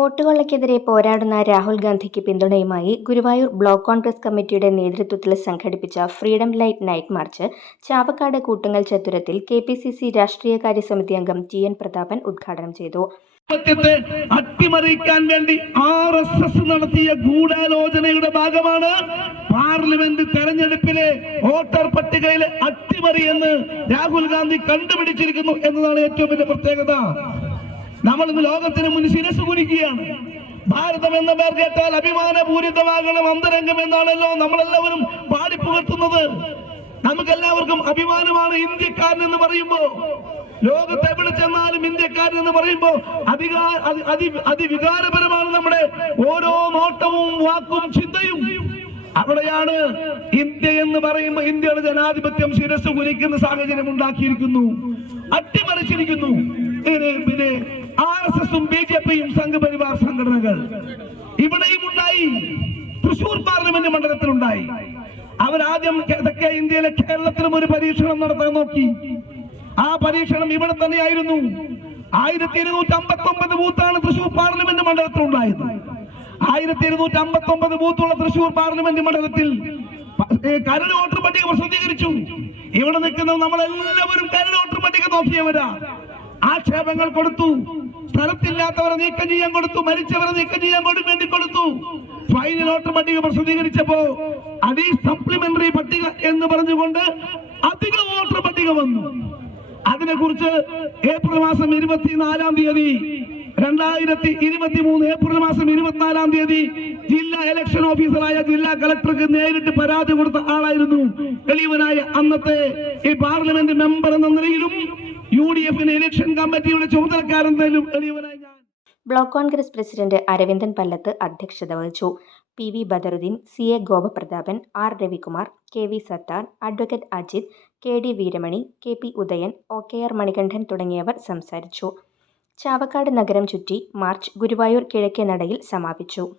Vote കൊള്ളയ്ക്കെതിരെ പോരാടുന്ന രാഹുൽ ഗാന്ധിക്ക് പിന്തുണയുമായി ഗുരുവായൂർ ബ്ലോക്ക് കോൺഗ്രസ് കമ്മിറ്റിയുടെ നേതൃത്വത്തിൽ സംഘടിപ്പിച്ച freedom light night march Chavakkad Koottungal ചത്തുരത്തിൽ K P C C രാഷ്ട്രീയകാര്യ സമിതി അംഗം ടി എൻ പ്രതാപൻ ഉദ്ഘാടനം ചെയ്തു. അട്ടിമറിക്കാൻ വേണ്ടി ആർ എസ് എസ് നടത്തിയ ഗൂഢാലോചനയുടെ ഭാഗമാണ് പാർലമെന്റ് തെരഞ്ഞെടുപ്പിലെ വോട്ടർ പട്ടികയിലെ അട്ടിമറി എന്ന് രാഹുൽ ഗാന്ധി കണ്ടുപിടിച്ചിരിക്കുന്നു എന്നതാണ് ഏറ്റവും വലിയ പ്രത്യേകത. നമ്മൾ ഇന്ന് ലോകത്തിന് മുന്നിൽ ശിരസ് കുനിക്കുകയാണ്. ഭാരതം എന്ന പേർ കേട്ടാൽ അഭിമാനപൂരിതമാകണം അന്തരംഗം എന്നാണല്ലോ നമ്മളെല്ലാവരും പാടിപ്പുകർത്തുന്നത് നമുക്കെല്ലാവർക്കും അഭിമാനമാണ് ഇന്ത്യക്കാരൻ എന്ന് പറയുമ്പോ ലോകത്ത് എവിടെ ചെന്നാലും ഇന്ത്യക്കാരൻ എന്ന് പറയുമ്പോ അധികാര അതി- അതി അതിവികാരപരമാണ് നമ്മുടെ ഓരോ നോട്ടവും വാക്കും ചിന്തയും. അവിടെയാണ് ഇന്ത്യ എന്ന് പറയുമ്പോൾ ഇന്ത്യയുടെ ജനാധിപത്യം ശിരസ് കുലിക്കുന്ന സാഹചര്യം ഉണ്ടാക്കിയിരിക്കുന്നു. അട്ടിമറിച്ചിരിക്കുന്നു. എസും ബി ജെ പിയും സംഘപരിവാർ സംഘടനകൾ ഇവിടെയും ഉണ്ടായി. തൃശൂർ പാർലമെന്റ് മണ്ഡലത്തിലുണ്ടായി. അവരാദ്യം തെക്കേ ഇന്ത്യയിലെ കേരളത്തിലും ഒരു പരീക്ഷണം നടത്താൻ നോക്കി. ആ പരീക്ഷണം ഇവിടെ തന്നെയായിരുന്നു. ആയിരത്തി ഇരുന്നൂറ്റി അമ്പത്തി ഒമ്പത് ബൂത്താണ് തൃശൂർ പാർലമെന്റ് മണ്ഡലത്തിൽ ഉണ്ടായത് ആയിരത്തി ഇരുന്നൂറ്റി അമ്പത്തി ഒമ്പത് ബൂത്തുള്ള തൃശൂർ പാർലമെന്റ് മണ്ഡലത്തിൽ കരട് വോട്ടർ പട്ടിക പ്രസിദ്ധീകരിച്ചു. ഇവിടെ നിൽക്കുന്ന നമ്മളെല്ലാവരും കരട് വോട്ടർ പട്ടിക നോക്കിയവരാ. ആക്ഷേപങ്ങൾ കൊടുത്തു. സ്ഥലത്തില്ലാത്തവരെ നീക്കം ചെയ്യാൻ കൊടുത്തു. മരിച്ചവരെ നീക്കം ചെയ്യാൻ വേണ്ടി കൊടുത്തു. ഫൈനൽ വോട്ടർ പട്ടിക പ്രസിദ്ധീകരിച്ചപ്പോ അടി സപ്ലിമെന്ററി പട്ടിക എന്ന് പറഞ്ഞുകൊണ്ട് അധിക വോട്ടർ പട്ടിക വന്നു. അതിനെ കുറിച്ച് ഏപ്രിൽ മാസം ഇരുപത്തിനാലാം തീയതി രണ്ടായിരത്തി ഇരുപത്തി മൂന്ന് ഏപ്രിൽ മാസം ഇരുപത്തിനാലാം തീയതി ജില്ലാ ഇലക്ഷൻ ഓഫീസറായ ജില്ലാ കളക്ടർക്ക് നേരിട്ട് പരാതി കൊടുത്ത ആളായിരുന്നു എളിയവനായ അന്നത്തെ ഈ പാർലമെന്റ് മെമ്പർ എന്ന നിലയിലും ഇലക്ഷൻ കമ്മിറ്റിയുടെ ചുമതലക്കാരൻ block Congress president Aravindan Pallath അധ്യക്ഷത വഹിച്ചു. P V Badaruddin C A Gopaprathapan R Ravikumar K V Sathar advocate Ajith K D Veeramani K P Udayan O K R Manikandan തുടങ്ങിയവർ സംസാരിച്ചു. ചാവക്കാട് നഗരം ചുറ്റി March Guruvayur കിഴക്കേ നടയിൽ സമാപിച്ചു.